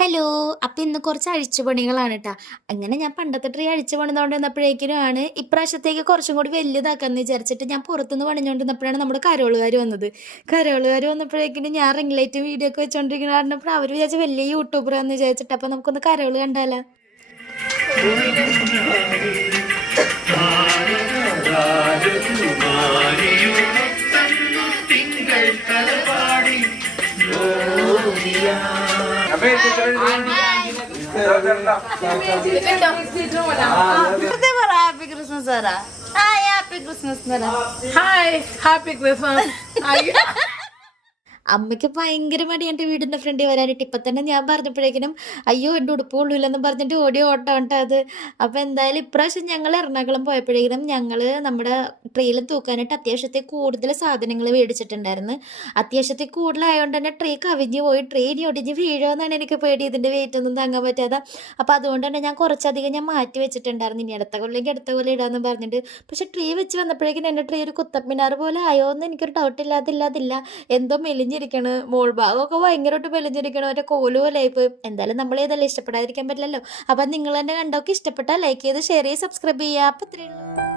Hello. അപ്പം ഇന്ന് കുറച്ച് അഴിച്ചുപണികളാണ് ട്ടാ. അങ്ങനെ ഞാൻ പണ്ടത്തെ ട്രീ അഴിച്ചു പണിതുകൊണ്ടിരുന്നപ്പോഴേക്കിനുമാണ് ഇപ്രാവശ്യത്തേക്ക് കുറച്ചും കൂടി വലുതാക്കാന്ന് വിചാരിച്ചിട്ട് ഞാൻ പുറത്തുനിന്ന് പണിഞ്ഞുകൊണ്ടിരുന്നപ്പോഴാണ് നമ്മുടെ കരോളുകാർ വന്നത്. കരോളുകാർ വന്നപ്പോഴേക്കിനും ഞാൻ റിംഗ് ലൈറ്റും വീഡിയോ ഒക്കെ വെച്ചുകൊണ്ടിരിക്കുന്ന പറഞ്ഞപ്പോൾ അവർ വിചാരിച്ചു വലിയ യൂട്യൂബറാന്ന് വിചാരിച്ചിട്ട്. അപ്പം നമുക്കൊന്ന് കരോള് കണ്ടാലോ. Happy Christmas Sara. Happy Christmas. Hi happy Christmas. അമ്മയ്ക്ക് ഭയങ്കര മടിയാണ് വീടിൻ്റെ ഫ്രണ്ടിൽ വരാനായിട്ട്. ഇപ്പം തന്നെ ഞാൻ പറഞ്ഞപ്പോഴേക്കിനും അയ്യോ എൻ്റെ ഉടുപ്പ് കൊള്ളൂലെന്ന് പറഞ്ഞിട്ട് ഓടി ഓട്ടം ഉണ്ട് അത്. അപ്പോൾ എന്തായാലും ഇപ്രാവശ്യം ഞങ്ങൾ എറണാകുളം പോയപ്പോഴേക്കിനും ഞങ്ങൾ നമ്മുടെ ട്രെയിൽ തൂക്കാനായിട്ട് അത്യാവശ്യത്തിൽ കൂടുതൽ സാധനങ്ങൾ മേടിച്ചിട്ടുണ്ടായിരുന്നു. അത്യാവശ്യത്തിൽ കൂടുതലായതുകൊണ്ട് തന്നെ ട്രേ കവിഞ്ഞ് പോയി. ട്രെയിനി ഒടിഞ്ഞ് വീഴുമെന്നാണ് എനിക്ക് പേടി, ഇതിൻ്റെ വെയിറ്റ് ഒന്നും താങ്ങാൻ പറ്റാതെ. അപ്പോൾ അതുകൊണ്ട് തന്നെ ഞാൻ കുറച്ചധികം ഞാൻ മാറ്റി വെച്ചിട്ടുണ്ടായിരുന്നു. ഇനി അടുത്ത കൊല്ലെങ്കിൽ അടുത്ത കൊല്ലം ഇടാമെന്ന് പറഞ്ഞിട്ട്. പക്ഷേ ട്രേ വെച്ച് വന്നപ്പോഴേക്കും എൻ്റെ ട്രേ ഒരു കുത്തപ്പിനാറ് പോലെ ആയോ എന്ന് എനിക്കൊരു ഡൗട്ട് ഇല്ലാതില്ല. എന്തോ മെലിഞ്ഞിരിക്കണ്, മോൾ ഭാഗമൊക്കെ ഭയങ്കരമായിട്ട് മെലിഞ്ഞിരിക്കണം, മറ്റേ കോല് പോലെയായിപ്പോയി. എന്തായാലും നമ്മൾ ഇതെല്ലാം ഇഷ്ടപ്പെടാതിരിക്കാൻ പറ്റില്ലല്ലോ. അപ്പം നിങ്ങൾ തന്നെ കണ്ടോക്കെ ഇഷ്ടപ്പെട്ടാൽ ലൈക്ക് ചെയ്ത് ഷെയർ ചെയ്ത് സബ്സ്ക്രൈബ് ചെയ്യുക. അപ്പം ഇത്രയേ ഉള്ളൂ.